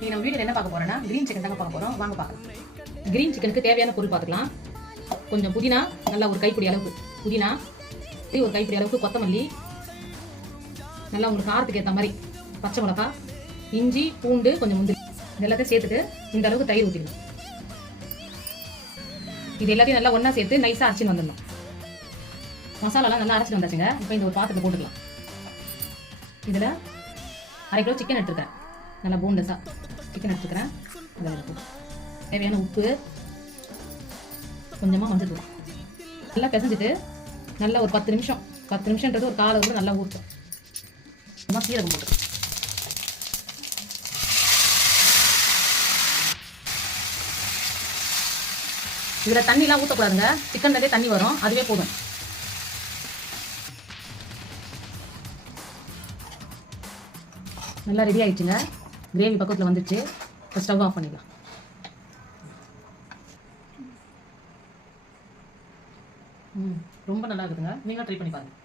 நீ நம்ம வீட்டில் என்ன பார்க்க போறோம்னா கிரீன் சிக்கன் தாங்க பார்க்க போறோம். வாங்க பார்க்கலாம். கிரீன் சிக்கனுக்கு தேவையான பொருள் பார்த்துக்கலாம். கொஞ்சம் புதினா, நல்லா ஒரு கைப்பிடி அளவுக்கு புதினா, ஒரு கைப்பிடி அளவுக்கு கொத்தமல்லி, நல்லா உங்களுக்கு காரத்துக்கு ஏற்ற மாதிரி பச்சை மிளகா, இஞ்சி, பூண்டு, கொஞ்சம் முந்திரி, இது எல்லாத்தையும் சேர்த்துட்டு இந்த அளவுக்கு தயிர் ஊற்றிக்கணும். இது எல்லாத்தையும் நல்லா ஒன்றா சேர்த்து நைஸாக அரைச்சின்னு வந்துடணும். மசாலாலாம் நல்லா அரைச்சிட்டு வந்தாச்சுங்க. இப்போ இந்த ஒரு பாத்திரத்தை போட்டுக்கலாம். இதில் 1/2 கிலோ சிக்கன் எடுத்துக்கிறேன். நல்லா போன்லெஸ்ஸாக சிக்கன் எடுத்துக்கிறேன். அதில் தேவையான உப்பு, கொஞ்சமாக மஞ்சள் தூள் நல்லா பிசைஞ்சிட்டு நல்லா ஒரு 10 நிமிஷம்ன்றது ஒரு காலை கூட நல்லா ஊற்றும். சும்மா சீரகம் போட்டு இதில் தண்ணிலாம் ஊற்றக்கூடாதுங்க. சிக்கன்லேயே தண்ணி வரும், அதுவே போதும். நல்லா ரெடி ஆயிடுச்சுங்க. கிரேவி பக்கத்தில் வந்துடுச்சு. இப்போ ஸ்டவ் ஆஃப் பண்ணிடலாம். ரொம்ப நல்லா இருக்குதுங்க. நீங்களும் ட்ரை பண்ணி பாருங்கள்.